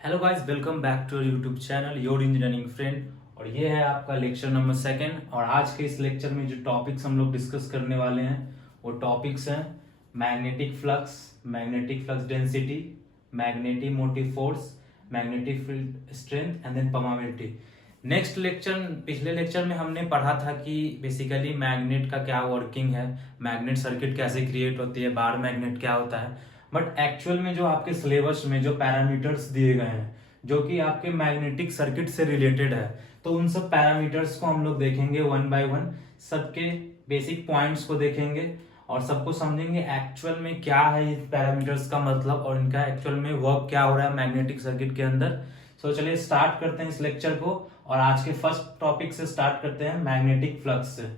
Hello guys, welcome back to YouTube channel your engineering friend. और ये है आपका लेक्चर नंबर 2। और आज के इस लेक्चर में जो टॉपिक्स हम लोग डिस्कस करने वाले हैं वो टॉपिक्स हैं magnetic flux density, magnetic motive force, magnetic field strength and then permeability. Next lecture, पिछले लेक्चर में हमने पढ़ा था कि बेसिकली मैग्नेट का क्या वर्किंग है, मैग्नेट सर्किट कैसे क्रिएट होती है, बार मैग्नेट क्या होता है। बट एक्चुअल में जो आपके सिलेबस में जो पैरामीटर्स दिए गए हैं जो कि आपके मैग्नेटिक सर्किट से रिलेटेड है, तो उन सब पैरामीटर्स को हम लोग देखेंगे वन बाय वन, सबके बेसिक पॉइंट्स को देखेंगे और सबको समझेंगे एक्चुअल में क्या है इस पैरामीटर्स का मतलब और इनका एक्चुअल में वर्क क्या हो रहा है मैग्नेटिक सर्किट के अंदर। सो चलिए स्टार्ट करते हैं इस लेक्चर को और आज के फर्स्ट टॉपिक से स्टार्ट करते हैं मैग्नेटिक फ्लक्स से।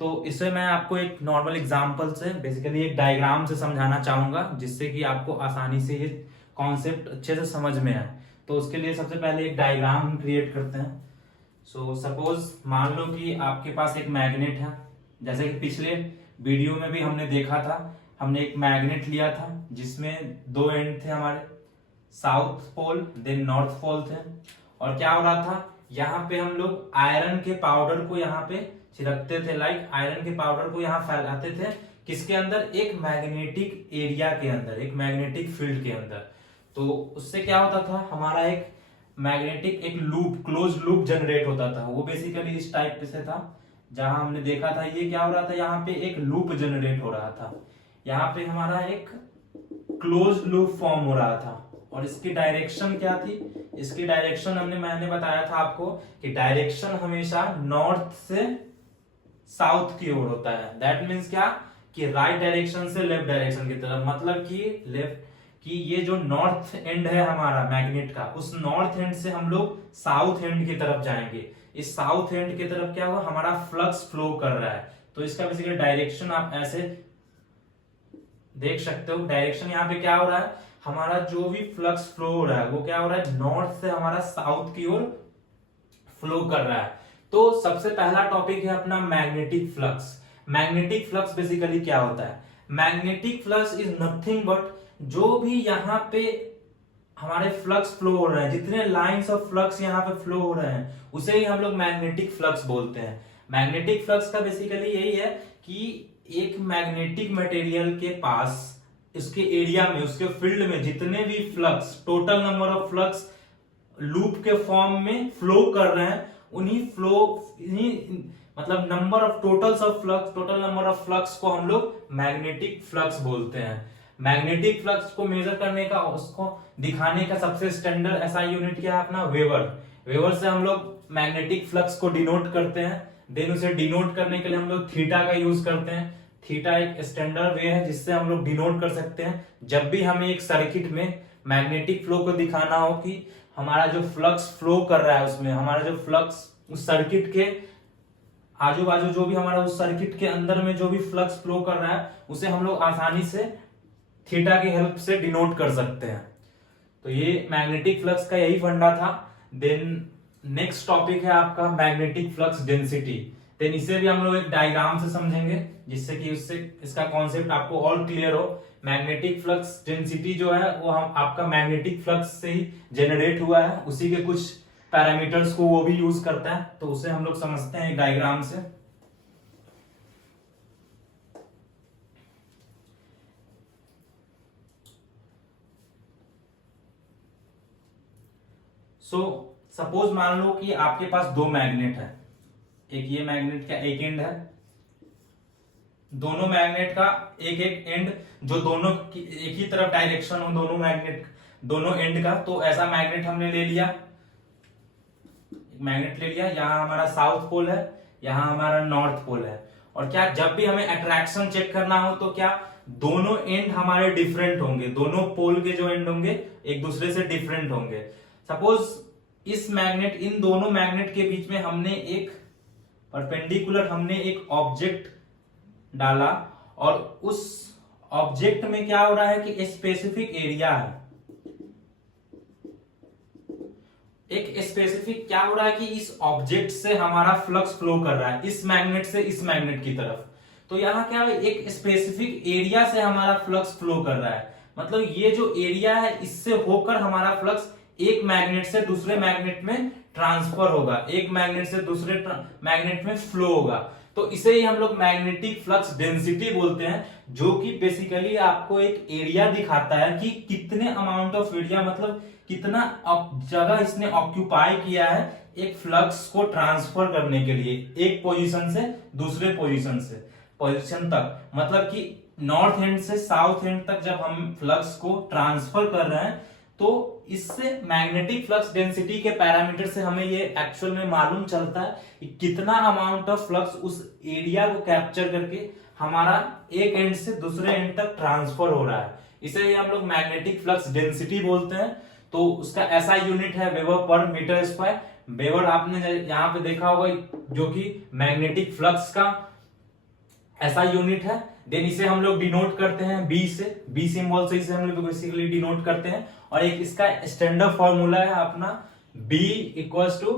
तो इससे मैं आपको एक नॉर्मल एग्जांपल से, बेसिकली एक डायग्राम से समझाना चाहूंगा जिससे कि आपको आसानी से ये कॉन्सेप्ट अच्छे से समझ में आए। तो उसके लिए सबसे पहले एक डायग्राम हम क्रिएट करते हैं। सो सपोज मान लो कि आपके पास एक मैग्नेट है, जैसे कि पिछले वीडियो में भी हमने देखा था। हमने एक मैग्नेट लिया था जिसमें दो एंड थे हमारे, south pole then north pole थे। और क्या हो रहा था, यहाँ पे हम लोग आयरन के पाउडर को यहाँ पे छिड़कते थे, लाइक आयरन के पाउडर को यहाँ फैलाते थे किसके अंदर, एक मैग्नेटिक एरिया के अंदर, एक मैग्नेटिक फील्ड के अंदर। तो उससे क्या होता था, हमारा एक मैग्नेटिक एक लूप, क्लोज लूप जनरेट होता था। वो बेसिकली इस टाइप से था, जहां हमने देखा था ये क्या हो रहा था, यहाँ पे एक लूप जनरेट हो रहा था, यहाँ पे हमारा एक क्लोज लूप फॉर्म हो रहा था। और इसकी डायरेक्शन क्या थी, इसकी डायरेक्शन मैंने बताया था आपको कि डायरेक्शन हमेशा नॉर्थ से साउथ की ओर होता है। दैट मीन्स क्या कि राइट डायरेक्शन से लेफ्ट डायरेक्शन की तरफ, मतलब कि लेफ्ट कि ये जो नॉर्थ एंड है हमारा मैग्नेट का, उस नॉर्थ एंड से हम लोग साउथ एंड की तरफ जाएंगे। इस साउथ एंड की तरफ क्या हुआ, हमारा फ्लक्स फ्लो कर रहा है। तो इसका बेसिकली डायरेक्शन आप ऐसे देख सकते हो। डायरेक्शन यहाँ पे क्या हो रहा है, हमारा जो भी फ्लक्स फ्लो हो रहा है वो क्या हो रहा है, नॉर्थ से हमारा साउथ की ओर फ्लो कर रहा है। तो सबसे पहला टॉपिक है अपना magnetic flux. Magnetic flux basically क्या होता है, magnetic flux is nothing but जो भी यहाँ पे हमारे फ्लक्स फ्लो हो रहे हैं, जितने लाइंस ऑफ फ्लक्स यहाँ पे फ्लो हो रहे हैं उसे ही हम लोग मैग्नेटिक फ्लक्स बोलते हैं। मैग्नेटिक फ्लक्स का बेसिकली यही है कि एक मैग्नेटिक मटेरियल के पास, उसके एरिया में, उसके फील्ड में जितने भी flux, total number of flux loop के फॉर्म में फ्लो कर रहे हैं, मतलब number of total number of flux को हम लोग मैग्नेटिक फ्लक्स बोलते हैं। मैग्नेटिक फ्लक्स को मेजर करने का, उसको दिखाने का सबसे स्टैंडर्ड एसआई यूनिट क्या है अपना, वेबर से हम लोग मैग्नेटिक फ्लक्स को डिनोट करते हैं। देन उसे डिनोट करने के लिए हम लोग थीटा का यूज करते हैं। थीटा एक स्टैंडर्ड वे है जिससे हम लोग डिनोट कर सकते हैं जब भी हमें एक सर्किट में मैग्नेटिक फ्लो को दिखाना हो कि हमारा जो फ्लक्स फ्लो कर रहा है उसमें, हमारा जो फ्लक्स उस सर्किट के आजू बाजू, जो भी हमारा उस सर्किट के अंदर में जो भी फ्लक्स फ्लो कर रहा है उसे हम लोग आसानी से थीटा की हेल्प से डिनोट कर सकते हैं। तो ये मैग्नेटिक फ्लक्स का यही फंडा था। देन नेक्स्ट टॉपिक है आपका मैग्नेटिक फ्लक्स डेंसिटी। देन इसे भी हम लोग एक डायग्राम से समझेंगे जिससे कि उससे इसका कॉन्सेप्ट आपको और क्लियर हो। मैग्नेटिक फ्लक्स डेंसिटी जो है वो हम आपका मैग्नेटिक फ्लक्स से ही जनरेट हुआ है, उसी के कुछ पैरामीटर्स को वो भी यूज करता है। तो उसे हम लोग समझते हैं एक डायग्राम से। सपोज मान लो कि आपके पास दो मैग्नेट है, एक ये मैग्नेट का एक एंड है, दोनों मैग्नेट का एक एक एंड जो दोनों की एक ही तरफ डायरेक्शन हो, दोनों मैग्नेट दोनों एंड का। तो ऐसा मैग्नेट हमने ले लिया, यहाँ हमारा साउथ पोल है, यहाँ हमारा नॉर्थ पोल है। और क्या जब भी हमें अट्रैक्शन चेक करना हो तो क्या दोनों एंड हमारे डिफरेंट होंगे, दोनों पोल के जो एंड होंगे एक दूसरे से डिफरेंट होंगे। सपोज इस मैग्नेट, इन दोनों मैग्नेट के बीच में हमने एक परपेंडिकुलर, हमने एक ऑब्जेक्ट डाला और उस ऑब्जेक्ट में क्या हो रहा है कि स्पेसिफिक एरिया है, एक स्पेसिफिक क्या हो रहा है कि इस ऑब्जेक्ट से हमारा फ्लक्स फ्लो कर रहा है, इस मैग्नेट से इस मैग्नेट की तरफ। तो यहां क्या है, एक स्पेसिफिक एरिया से हमारा फ्लक्स फ्लो कर रहा है, मतलब ये जो एरिया है इससे होकर हमारा फ्लक्स एक मैग्नेट से दूसरे मैग्नेट में ट्रांसफर होगा, एक मैग्नेट से दूसरे मैग्नेट में फ्लो होगा। तो इसे ही हम लोग मैग्नेटिक फ्लक्स डेंसिटी बोलते हैं, जो कि बेसिकली आपको एक एरिया दिखाता है कि कितने अमाउंट ऑफ एरिया, मतलब कितना जगह इसने ऑक्यूपाई किया है एक फ्लक्स को ट्रांसफर करने के लिए, एक पोजीशन से दूसरे पोजीशन तक। मतलब कि नॉर्थ एंड से साउथ एंड तक जब हम फ्लक्स को ट्रांसफर कर रहे हैं, तो इससे मैग्नेटिक फ्लक्स डेंसिटी के पैरामीटर से हमें ये एक्चुअल में मालूम चलता है कि कितना अमाउंट ऑफ फ्लक्स उस एरिया को कैप्चर करके हमारा एक एंड से दूसरे एंड तक ट्रांसफर हो रहा है। इसे ही हम लोग मैग्नेटिक फ्लक्स डेंसिटी बोलते हैं। तो उसका ऐसा यूनिट है वेबर पर मीटर स्क्वायर। वेबर आपने यहाँ पे देखा होगा, जो कि मैग्नेटिक फ्लक्स का ऐसा यूनिट है। देन इसे हम लोग डिनोट करते हैं बी से, बी सिंबल से इसे हम लोग बेसिकली डिनोट करते हैं। और एक इसका स्टैंडर्ड फॉर्मूला है अपना B equals to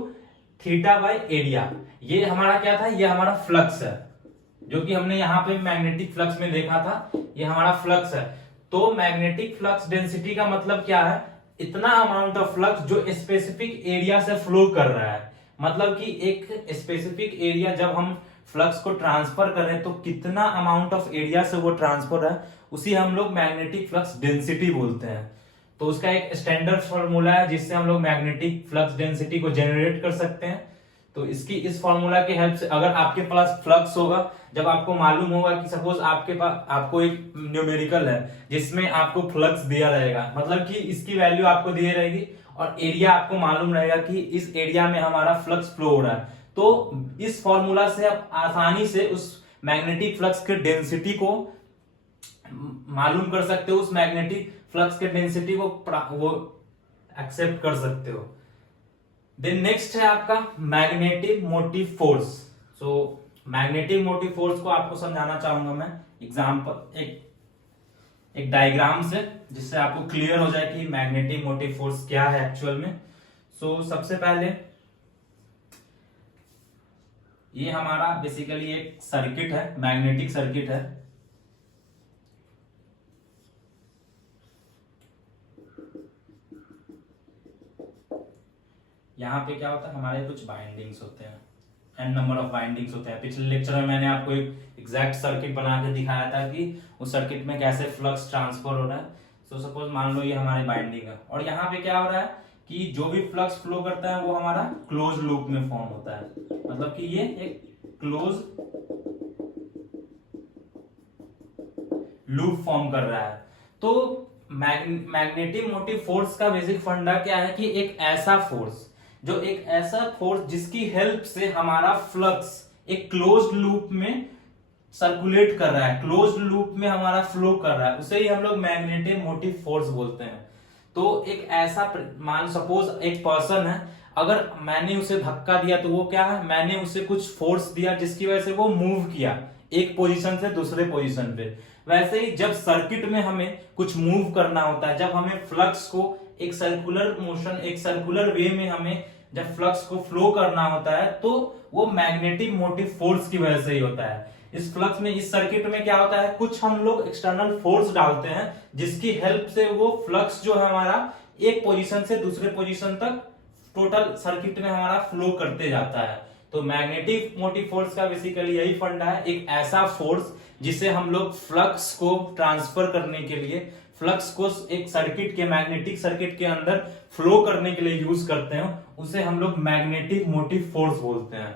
theta by area. ये हमारा क्या था, ये हमारा फ्लक्स है, जो कि हमने यहाँ पे मैग्नेटिक फ्लक्स में देखा था, ये हमारा फ्लक्स है। तो मैग्नेटिक फ्लक्स डेंसिटी का मतलब क्या है, इतना अमाउंट ऑफ फ्लक्स जो स्पेसिफिक एरिया से फ्लो कर रहा है। मतलब कि एक स्पेसिफिक एरिया जब हम फ्लक्स को ट्रांसफर करें तो कितना अमाउंट ऑफ एरिया से वो ट्रांसफर है, उसी हम लोग मैग्नेटिक फ्लक्स डेंसिटी बोलते हैं। तो उसका एक स्टैंडर्ड फॉर्मूला है जिससे हम लोग मैग्नेटिक फ्लक्स डेंसिटी को जनरेट कर सकते हैं। तो इसकी इस फॉर्मूला की हेल्प से अगर आपके पास फ्लक्स होगा, जब आपको मालूम होगा कि सपोज आपके पास आपको एक न्यूमेरिकल है जिसमें आपको फ्लक्स दिया रहेगा, मतलब कि इसकी वैल्यू आपको दी रहेगी और एरिया आपको मालूम रहेगा कि इस एरिया में हमारा फ्लक्स फ्लो हो रहा है, तो इस फॉर्मूला से आप आसानी से उस मैग्नेटिक फ्लक्स के डेंसिटी को मालूम कर सकते हो, उस मैग्नेटिक फ्लक्स के डेंसिटी को वो एक्सेप्ट कर सकते हो। देन नेक्स्ट है आपका magnetic motive force. So magnetic motive force को आपको समझाना चाहूंगा मैं एग्जांपल एक डायग्राम से, जिससे आपको क्लियर हो जाए कि मैग्नेटिक मोटिव फोर्स क्या है एक्चुअल में। सो सबसे पहले ये हमारा बेसिकली एक सर्किट है, मैग्नेटिक सर्किट है। यहाँ पे क्या होता है, हमारे कुछ बाइंडिंग्स होते हैं, एन नंबर ऑफ बाइंडिंग्स होते हैं। पिछले लेक्चर में मैंने आपको एक एग्जैक्ट सर्किट बना के दिखाया था कि उस सर्किट में कैसे फ्लक्स ट्रांसफर हो रहा है। सो सपोज मान लो ये हमारी बाइंडिंग है, और यहाँ पे क्या हो रहा है कि जो भी फ्लक्स फ्लो करता है वो हमारा क्लोज लूप में फॉर्म होता है। मतलब कि ये एक क्लोज लूप फॉर्म कर रहा है। तो मैग्नेटिक मोटिव फोर्स का बेसिक फंडा क्या है कि एक ऐसा फोर्स जिसकी हेल्प से हमारा फ्लक्स एक क्लोज्ड लूप में सर्कुलेट कर रहा है, क्लोज्ड लूप में हमारा फ्लो कर रहा है, उसे ही हम लोग मैग्नेटिक मोटिव फोर्स बोलते हैं। तो एक ऐसा मान सपोज एक पर्सन है, अगर मैंने उसे धक्का दिया तो वो क्या है, मैंने उसे कुछ फोर्स दिया जिसकी वजह से वो मूव किया एक पोजीशन से दूसरे पोजीशन पे। वैसे ही जब सर्किट में हमें कुछ मूव करना होता है, जब हमें फ्लक्स को एक सर्कुलर मोशन, एक सर्कुलर वे में हमें जब फ्लक्स को फ्लो करना होता है, तो वो मैग्नेटिक मोटिव फोर्स की वजह से ही होता है। इस फ्लक्स में, इस सर्किट में क्या होता है, कुछ हम लोग एक्सटर्नल फोर्स डालते हैं जिसकी हेल्प से वो फ्लक्स जो है हमारा एक पोजीशन से दूसरे पोजीशन तक टोटल सर्किट में हमारा फ्लो करते जाता है। तो मैग्नेटिक मोटिव फोर्स का बेसिकली यही फंडा है, एक ऐसा फोर्स जिसे हम लोग फ्लक्स को ट्रांसफर करने के लिए, फ्लक्स को एक सर्किट के, मैग्नेटिक सर्किट के अंदर फ्लो करने के लिए यूज करते हैं, उसे हम लोग मैग्नेटिक मोटिव फोर्स बोलते हैं।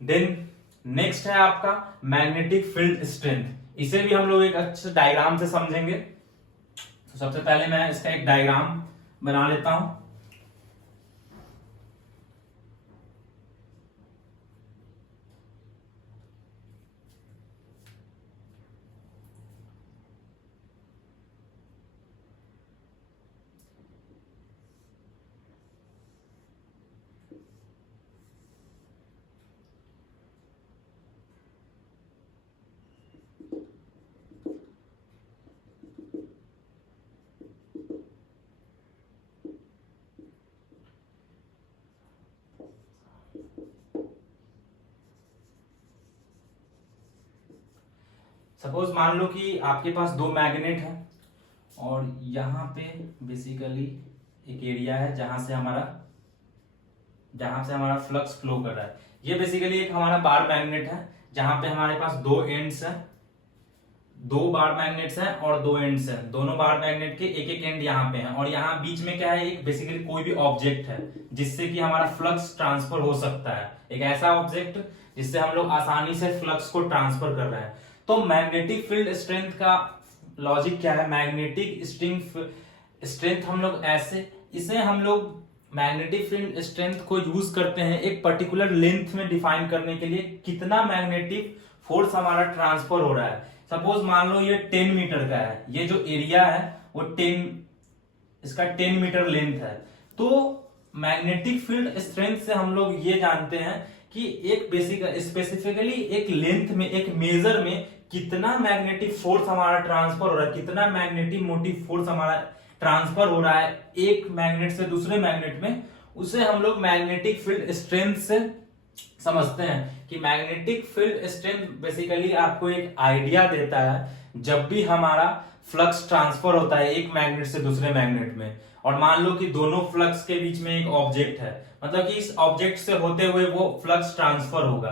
देन नेक्स्ट है आपका मैग्नेटिक फील्ड स्ट्रेंथ। इसे भी हम लोग एक अच्छे डायग्राम से समझेंगे। तो सबसे पहले मैं इसका एक डायग्राम बना लेता हूं। सपोज मान लो कि आपके पास दो मैग्नेट हैं और यहाँ पे बेसिकली एक एरिया है जहां से हमारा फ्लक्स फ्लो कर रहा है। ये बेसिकली एक हमारा बार मैग्नेट है जहां पे हमारे पास दो एंड्स हैं, दो बार मैग्नेट्स हैं और दो एंड्स हैं। दोनों बार मैग्नेट के एक एक एंड यहाँ पे हैं और यहाँ बीच में क्या है, एक बेसिकली कोई भी ऑब्जेक्ट है जिससे कि हमारा फ्लक्स ट्रांसफर हो सकता है। एक ऐसा ऑब्जेक्ट जिससे हम लोग आसानी से फ्लक्स को ट्रांसफर कर रहे हैं। तो मैग्नेटिक फील्ड स्ट्रेंथ का लॉजिक क्या है, मैग्नेटिक स्ट्रेंथ हम लोग ऐसे, इसे हम लोग मैग्नेटिक फील्ड स्ट्रेंथ को यूज करते हैं एक पर्टिकुलर लेंथ में डिफाइन करने के लिए कितना मैग्नेटिक फोर्स हमारा ट्रांसफर हो रहा है। सपोज मान लो ये 10 मीटर का है, ये जो एरिया है वो 10 मीटर लेंथ है। तो मैग्नेटिक फील्ड स्ट्रेंथ से हम लोग ये जानते हैं कि एक बेसिक स्पेसिफिकली एक लेंथ में, एक मेजर में कितना मैग्नेटिक फोर्स हमारा ट्रांसफर हो रहा है, कितना मैग्नेटिक मोटिव फोर्स हमारा ट्रांसफर हो रहा है एक मैग्नेट से दूसरे मैग्नेट में, उसे हम लोग मैग्नेटिक फील्ड स्ट्रेंथ से समझते हैं। कि मैग्नेटिक फील्ड स्ट्रेंथ बेसिकली आपको एक आइडिया देता है जब भी हमारा फ्लक्स ट्रांसफर होता है एक मैग्नेट से दूसरे मैग्नेट में, और मान लो कि दोनों फ्लक्स के बीच में एक ऑब्जेक्ट है, मतलब कि इस ऑब्जेक्ट से होते हुए वो फ्लक्स ट्रांसफर होगा।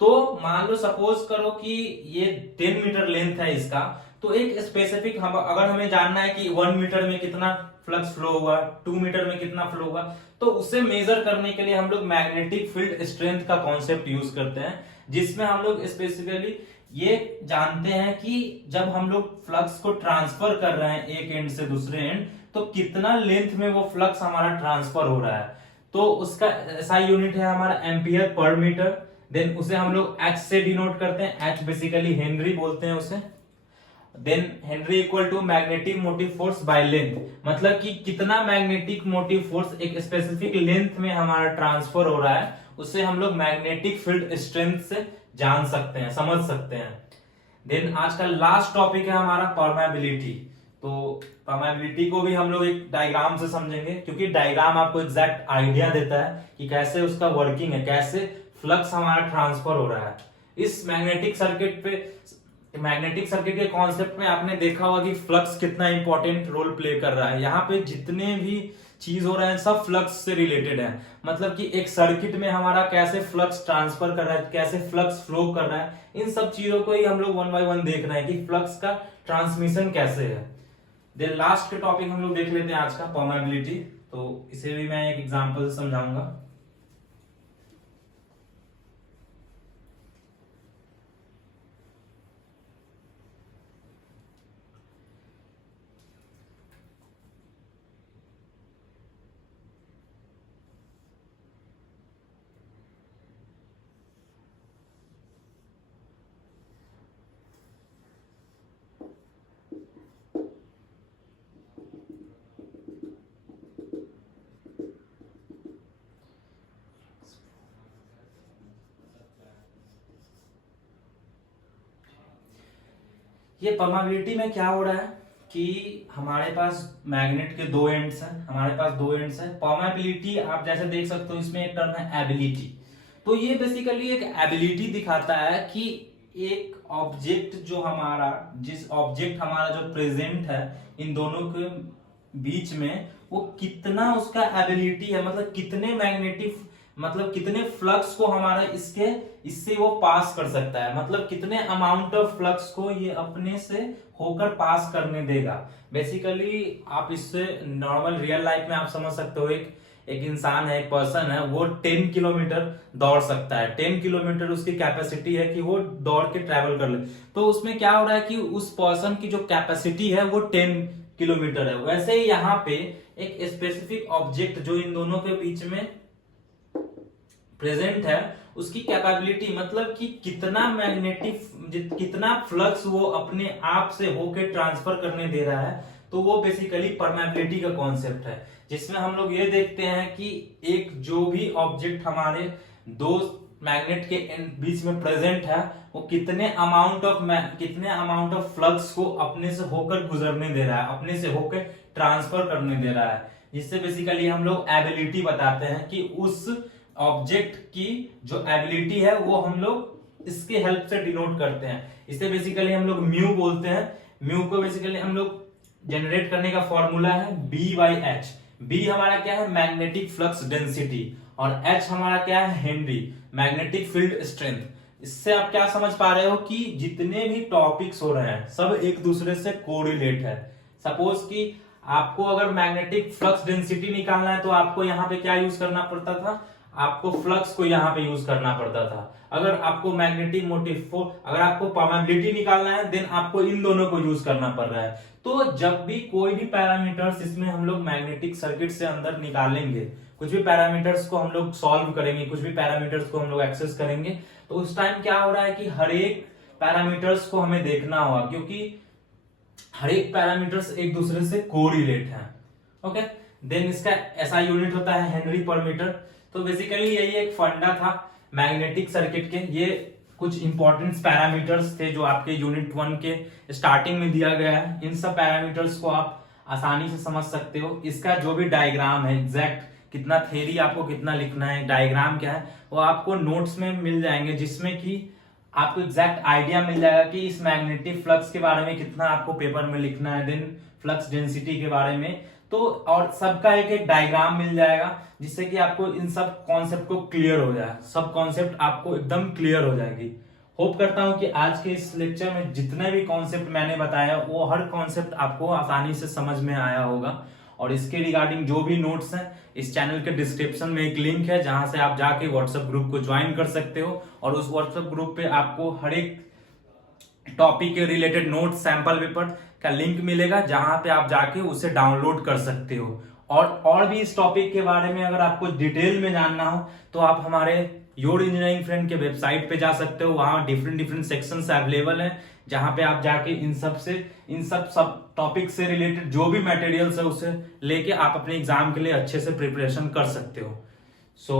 तो मान लो सपोज करो कि ये 10 मीटर लेंथ है इसका, तो एक स्पेसिफिक अगर हमें जानना है कि 1 मीटर में कितना फ्लक्स फ्लो हुआ, 2 मीटर में कितना फ्लो हुआ, तो उसे मेजर करने के लिए हम लोग मैग्नेटिक फील्ड स्ट्रेंथ का कॉन्सेप्ट यूज करते हैं, जिसमें हम लोग स्पेसिफिकली ये जानते हैं कि जब हम लोग फ्लक्स को ट्रांसफर कर रहे हैं एक एंड से दूसरे एंड, तो कितना लेंथ में वो फ्लक्स हमारा ट्रांसफर हो रहा है। तो उसका एसआई यूनिट है हमारा एम्पियर पर मीटर। देन उसे हम लोग एच से डिनोट करते हैं, एच बेसिकली हेनरी बोलते हैं उसे। Then henry equal to magnetic motive force by length, मतलब कि कितना मैग्नेटिक मोटिव फोर्स एक स्पेसिफिक लेंथ में हमारा ट्रांसफर हो रहा है, उससे हम लोग मैग्नेटिक फील्ड स्ट्रेंथ से जान सकते हैं, समझ सकते हैं। देन आज का लास्ट टॉपिक है हमारा परमेबिलिटी। तो परमेबिलिटी को भी हम लोग एक डायग्राम से समझेंगे, क्योंकि डायग्राम आपको एग्जैक्ट आइडिया देता है कि कैसे उसका वर्किंग है, कैसे फ्लक्स हमारा ट्रांसफर हो रहा है। इस मैग्नेटिक सर्किट के कॉन्सेप्ट में आपने देखा होगा कि फ्लक्स कितना इंपॉर्टेंट रोल प्ले कर रहा है। यहाँ पे जितने भी चीज हो रहा है सब फ्लक्स से रिलेटेड है, मतलब कि एक सर्किट में हमारा कैसे फ्लक्स ट्रांसफर कर रहा है, कैसे फ्लक्स फ्लो कर रहा है, इन सब चीजों को ही हम लोग 1 बाय 1 देख रहे हैं कि फ्लक्स का ट्रांसमिशन कैसे है। देन लास्ट के टॉपिक हम लोग देख लेते हैं आज का, परमेबिलिटी। तो इसे भी मैं एक एग्जांपल से समझाऊंगा। ये परमेबिलिटी में क्या हो रहा है कि हमारे पास मैग्नेट के दो एंड्स हैं, परमेबिलिटी आप जैसे देख सकते हो, इसमें एक टर्म है एबिलिटी। तो ये बेसिकली एक एबिलिटी दिखाता है कि एक ऑब्जेक्ट जिस ऑब्जेक्ट हमारा जो प्रेजेंट है इन दोनों के बीच में, वो कितना उसका एबिलिटी है, मतलब कितने फ्लक्स को हमारा इससे वो पास कर सकता है, मतलब कितने अमाउंट ऑफ फ्लक्स को ये अपने से होकर पास करने देगा। बेसिकली आप इससे नॉर्मल रियल लाइफ में आप समझ सकते हो, एक इंसान है, एक पर्सन है, वो 10 किलोमीटर दौड़ सकता है, 10 किलोमीटर उसकी कैपेसिटी है कि वो दौड़ के ट्रेवल कर ले। तो उसमें क्या हो रहा है कि उस पर्सन की जो कैपेसिटी है वो 10 किलोमीटर है। वैसे ही यहाँ पे एक स्पेसिफिक ऑब्जेक्ट जो इन दोनों के बीच में प्रेजेंट है, उसकी कैपेबिलिटी, मतलब कि कितना फ्लक्स वो अपने आप से होके ट्रांसफर करने दे रहा है, तो वो बेसिकली परमेबिलिटी का कॉन्सेप्ट है, जिसमें हम लोग ये देखते हैं कि एक जो भी ऑब्जेक्ट हमारे दो मैग्नेट के बीच में प्रेजेंट है, वो कितने अमाउंट ऑफ फ्लक्स को अपने से होकर गुजरने दे रहा है, अपने से होकर ट्रांसफर करने दे रहा है, जिससे बेसिकली हम लोग एबिलिटी बताते हैं कि उस ऑब्जेक्ट की जो एबिलिटी है वो हम लोग इसके हेल्प से डिनोट करते हैं। इसे बेसिकली हम लोग म्यू बोलते हैं। म्यू को बेसिकली हम लोग जनरेट करने का फॉर्मूला है B/H। बी हमारा क्या है, मैग्नेटिक फ्लक्स डेंसिटी, और एच हमारा क्या है, हेनरी, मैग्नेटिक फील्ड स्ट्रेंथ। इससे आप क्या समझ पा रहे हो कि जितने भी टॉपिक्स हो रहे हैं सब एक दूसरे से कोरिलेट है। सपोज कि आपको अगर मैग्नेटिक फ्लक्स डेंसिटी निकालना है तो आपको यहाँ पे क्या यूज करना पड़ता था, आपको फ्लक्स को यहाँ पे यूज करना पड़ता था। अगर आपको मैग्नेटिक मोटिव, अगर आपको परमेबिलिटी निकालना है देन आपको इन दोनों को यूज करना पड़ रहा है। तो जब भी कोई भी पैरामीटर्स इसमें हम लोग मैग्नेटिक सर्किट से अंदर निकालेंगे, कुछ भी पैरामीटर्स को हम लोग सॉल्व करेंगे, कुछ भी पैरामीटर्स को हम लोग एक्सेस करेंगे, तो उस टाइम क्या हो रहा है कि हर एक पैरामीटर्स को हमें देखना होगा, क्योंकि हर एक पैरामीटर्स एक दूसरे से कोरिलेट है। ओके, देन इसका ऐसा यूनिट होता है हेनरी पर मीटर। तो बेसिकली यही एक फंडा था मैग्नेटिक सर्किट के। ये कुछ इंपॉर्टेंट पैरामीटर्स थे जो आपके यूनिट 1 के स्टार्टिंग में दिया गया है। इन सब पैरामीटर्स को आप आसानी से समझ सकते हो। इसका जो भी डायग्राम है, एग्जैक्ट कितना थ्योरी आपको कितना लिखना है, डायग्राम क्या है, वो आपको नोट्स में मिल जाएंगे, जिसमें कि आपको एग्जैक्ट आइडिया मिल जाएगा कि इस मैग्नेटिक फ्लक्स के बारे में कितना आपको पेपर में लिखना है, देन फ्लक्स डेंसिटी के बारे में। तो और सबका एक एक डायग्राम मिल जाएगा, जिससे कि आपको इन सब कॉन्सेप्ट को क्लियर हो जाए, सब कॉन्सेप्ट आपको एकदम क्लियर हो जाएगी। होप करता हूं कि आज के इस लेक्चर में जितने भी कॉन्सेप्ट मैंने बताया वो हर कॉन्सेप्ट आपको आसानी से समझ में आया होगा। और इसके रिगार्डिंग जो भी नोट्स हैं, इस चैनल के डिस्क्रिप्शन में एक लिंक है जहां से आप जाके व्हाट्सएप ग्रुप को ज्वाइन कर सकते हो, और उस व्हाट्सएप ग्रुप पे आपको हर एक टॉपिक के रिलेटेड नोट, सैंपल पेपर का लिंक मिलेगा, जहां पे आप जाके उसे डाउनलोड कर सकते हो। और भी इस टॉपिक के बारे में अगर आपको डिटेल में जानना हो तो आप हमारे योर इंजीनियरिंग फ्रेंड के वेबसाइट पे जा सकते हो। वहां डिफरेंट सेक्शंस अवेलेबल हैं, जहां पे आप जाके इन सब टॉपिक से रिलेटेड जो भी मटेरियल्स है उसे लेके आप अपने एग्जाम के लिए अच्छे से प्रिपरेशन कर सकते हो। सो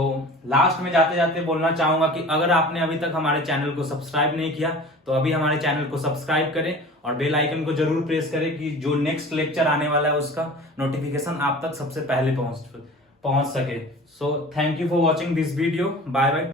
लास्ट में जाते जाते बोलना चाहूंगा कि अगर आपने अभी तक हमारे चैनल को सब्सक्राइब नहीं किया तो अभी हमारे चैनल को सब्सक्राइब करें और बेल आइकन को जरूर प्रेस करें कि जो नेक्स्ट लेक्चर आने वाला है उसका नोटिफिकेशन आप तक सबसे पहले पहुंच सके। So thank you for watching this video. Bye bye.